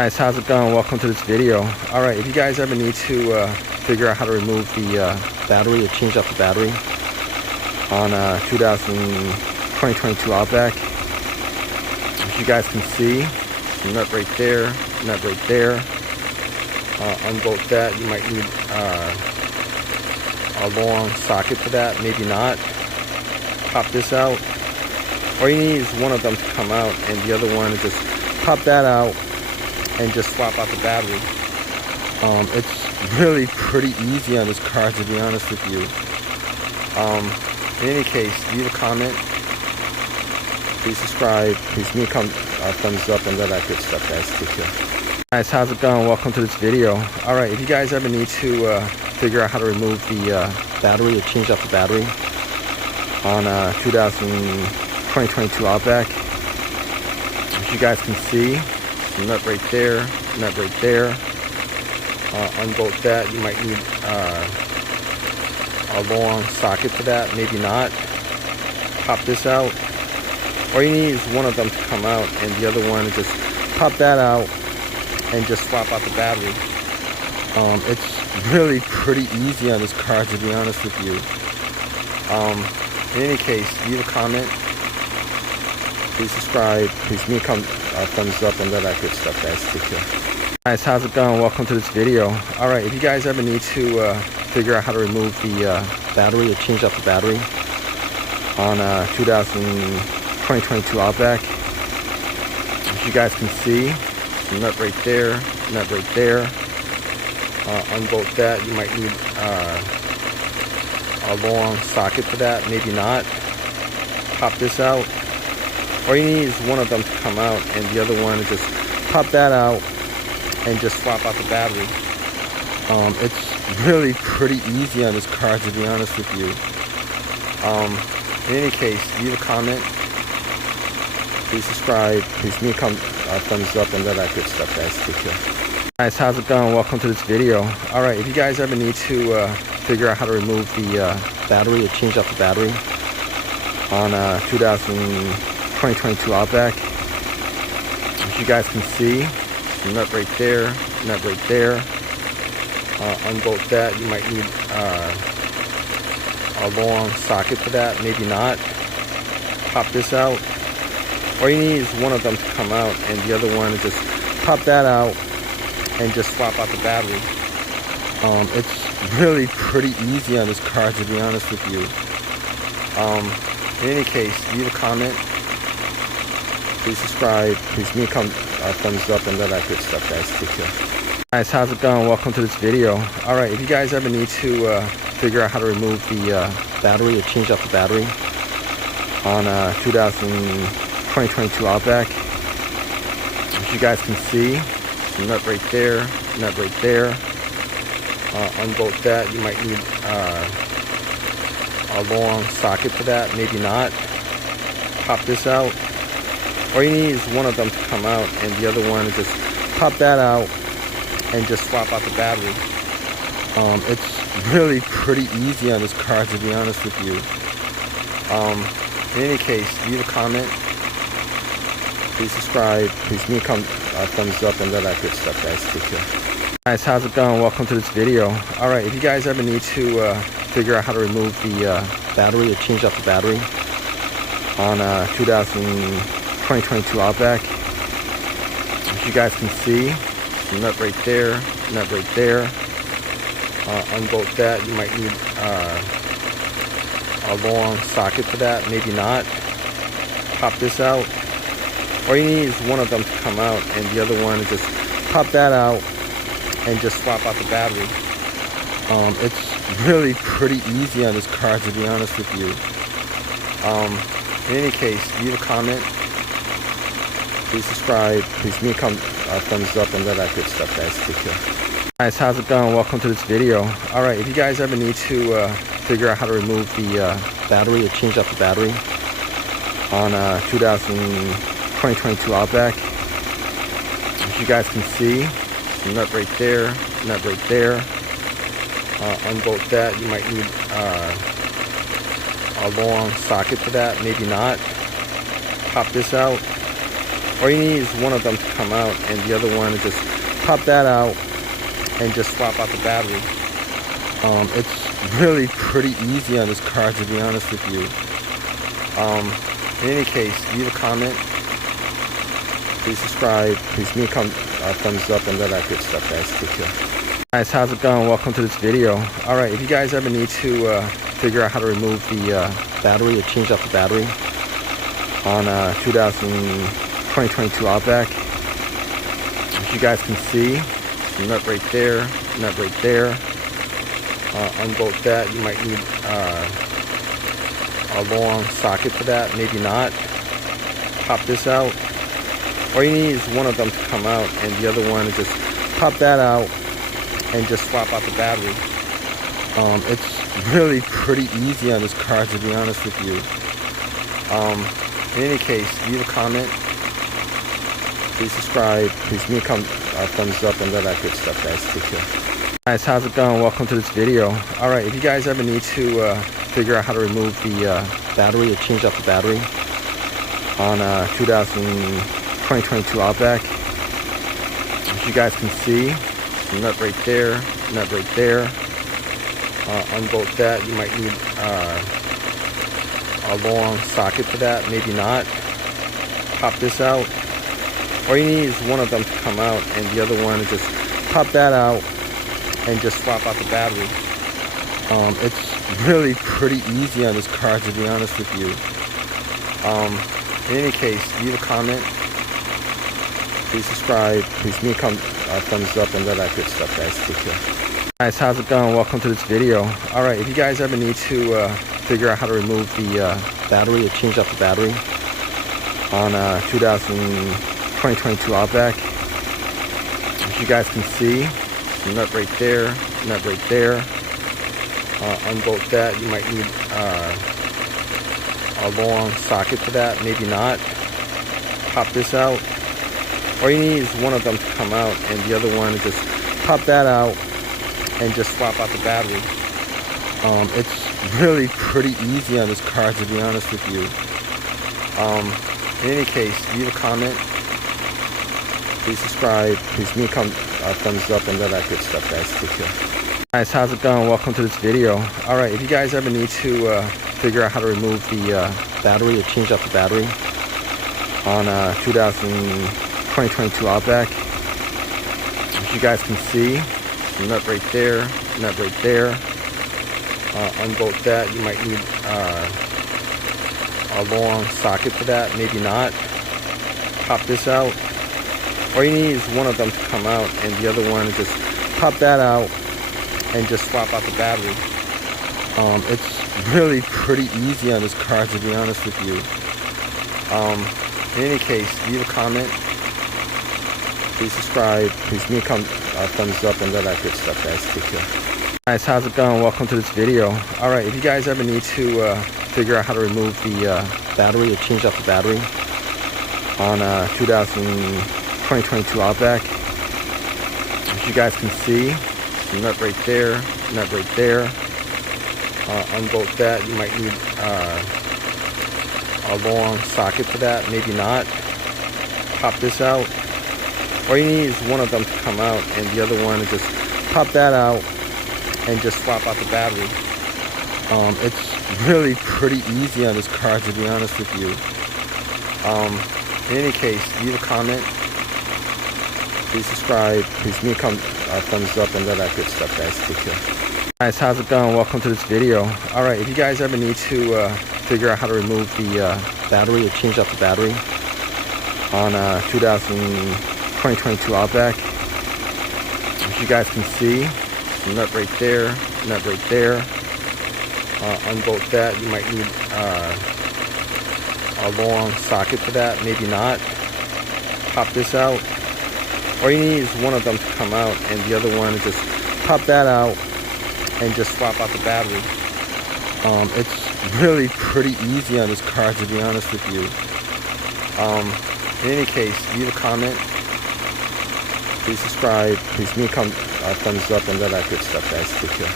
Guys, how's it going? Welcome to this video. Alright, if you guys ever need to figure out how to remove the battery or change out the battery on 2022 Outback, as you guys can see, the nut right there, unbolt that. You might need a long socket for that, maybe not. Pop this out. All you need is one of them to come out, and the other one is just pop that out and just swap out the battery. It's really pretty easy on this car, to be honest with you. In any case, leave a comment, please subscribe, please leave a thumbs up, and all that good stuff, guys. Take care. Guys, how's it going? Welcome to this video. Alright, if you guys ever need to figure out how to remove the battery or change out the battery on 2022 Outback, as you guys can see, the nut right there, unbolt that. You might need a long socket for that, maybe not. Pop this out. All you need is one of them to come out, and the other one is just pop that out and just swap out the battery. It's really pretty easy on this car, to be honest with you. In any case, leave a comment, please subscribe, please leave a thumbs up, and all that good stuff, guys. Take care. Guys, how's it going? Welcome to this video. Alright, if you guys ever need to figure out how to remove the battery or change out the battery on 2022 Outback, as you guys can see, the nut right there, unbolt that. You might need a long socket for that, maybe not. Pop this out. All you need is one of them to come out, and the other one is just pop that out and just swap out the battery. It's really pretty easy on this car, to be honest with you. In any case, leave a comment, please subscribe, please leave a thumbs up, and all that good stuff, guys. Take care. Guys, how's it going? Welcome to this video. Alright, if you guys ever need to figure out how to remove the battery or change out the battery on 2022 Outback, as you guys can see, the nut right there, unbolt that. You might need a long socket for that, maybe not. Pop this out. All you need is one of them to come out, and the other one is just pop that out and just swap out the battery. It's really pretty easy on this car, to be honest with you. In any case, leave a comment, please subscribe, please leave a thumbs up, and all that good stuff, guys. Take care. Guys, how's it going? Welcome to this video. Alright, if you guys ever need to figure out how to remove the battery or change out the battery on 2022 Outback, as you guys can see, the nut right there, unbolt that. You might need a long socket for that, maybe not. Pop this out. All you need is one of them to come out, and the other one is just pop that out and just swap out the battery. It's really pretty easy on this car, to be honest with you. In any case, leave a comment, please subscribe, please leave a thumbs up, and all that good stuff, guys. Take care. Guys, how's it going? Welcome to this video. Alright, if you guys ever need to figure out how to remove the battery or change out the battery on 2022 Outback, as you guys can see, the nut right there, unbolt that. You might need a long socket for that, maybe not. Pop this out. All you need is one of them to come out, and the other one is just pop that out and just swap out the battery. It's really pretty easy on this car, to be honest with you. In any case, leave a comment, please subscribe, please leave a thumbs up, and all that good stuff, guys. Take care. Guys, how's it going? Welcome to this video. Alright, if you guys ever need to figure out how to remove the battery or change out the battery on 2022 Outback, as you guys can see, the nut right there, unbolt that. You might need a long socket for that, maybe not. Pop this out. All you need is one of them to come out, and the other one is just pop that out and just swap out the battery. It's really pretty easy on this car, to be honest with you. In any case, leave a comment, please subscribe, please leave a thumbs up, and all that good stuff, guys. Take care. Guys, how's it going? Welcome to this video. Alright, if you guys ever need to figure out how to remove the battery or change out the battery on 2022 Outback, as you guys can see, the nut right there, unbolt that. You might need a long socket for that, maybe not. Pop this out. All you need is one of them to come out, and the other one is just pop that out and just swap out the battery. It's really pretty easy on this car, to be honest with you. In any case, leave a comment, please subscribe, please leave a thumbs up, and all that good stuff, guys. Take care. Guys, how's it going? Welcome to this video. Alright, if you guys ever need to figure out how to remove the battery or change out the battery on 2022 Outback, as you guys can see, the nut right there, unbolt that. You might need a long socket for that, maybe not. Pop this out. All you need is one of them to come out, and the other one is just pop that out and just swap out the battery. It's really pretty easy on this car, to be honest with you. In any case, leave a comment, please subscribe, please leave a thumbs up, and all that good stuff, guys. Take care. Guys, how's it going? Welcome to this video. Alright, if you guys ever need to figure out how to remove the battery or change out the battery on 2022 Outback, as you guys can see, the nut right there, unbolt that. You might need a long socket for that, maybe not. Pop this out. All you need is one of them to come out, and the other one is just pop that out and just swap out the battery. It's really pretty easy on this car, to be honest with you. In any case, leave a comment, please subscribe, please leave a thumbs up, and all that good stuff, guys. Take care. Guys, how's it going? Welcome to this video. Alright, if you guys ever need to figure out how to remove the battery or change out the battery on 2022 Outback, as you guys can see, the nut right there, unbolt that. You might need a long socket for that, maybe not. Pop this out. All you need is one of them to come out, and the other one is just pop that out and just swap out the battery. It's really pretty easy on this car, to be honest with you. In any case, leave a comment, please subscribe, please leave a thumbs up, and all that good stuff, guys. Take care. Guys, how's it going? Welcome to this video. Alright, if you guys ever need to figure out how to remove the battery or change out the battery on 2022 Outback, as you guys can see, the nut right there, unbolt that. You might need a long socket for that, maybe not. Pop this out. All you need is one of them to come out, and the other one is just pop that out and just swap out the battery. It's really pretty easy on this car, to be honest with you. In any case, leave a comment, please subscribe, please leave a thumbs up, and all that good stuff, guys. Take care. Guys, how's it going? Welcome to this video. Alright, if you guys ever need to figure out how to remove the battery or change out the battery on 2022 Outback, as you guys can see, the nut right there, unbolt that. You might need a long socket for that, maybe not. Pop this out. All you need is one of them to come out, and the other one is just pop that out and just swap out the battery. It's really pretty easy on this car, to be honest with you. In any case, leave a comment, please subscribe, please leave a thumbs up, and all that good stuff, guys. Take care.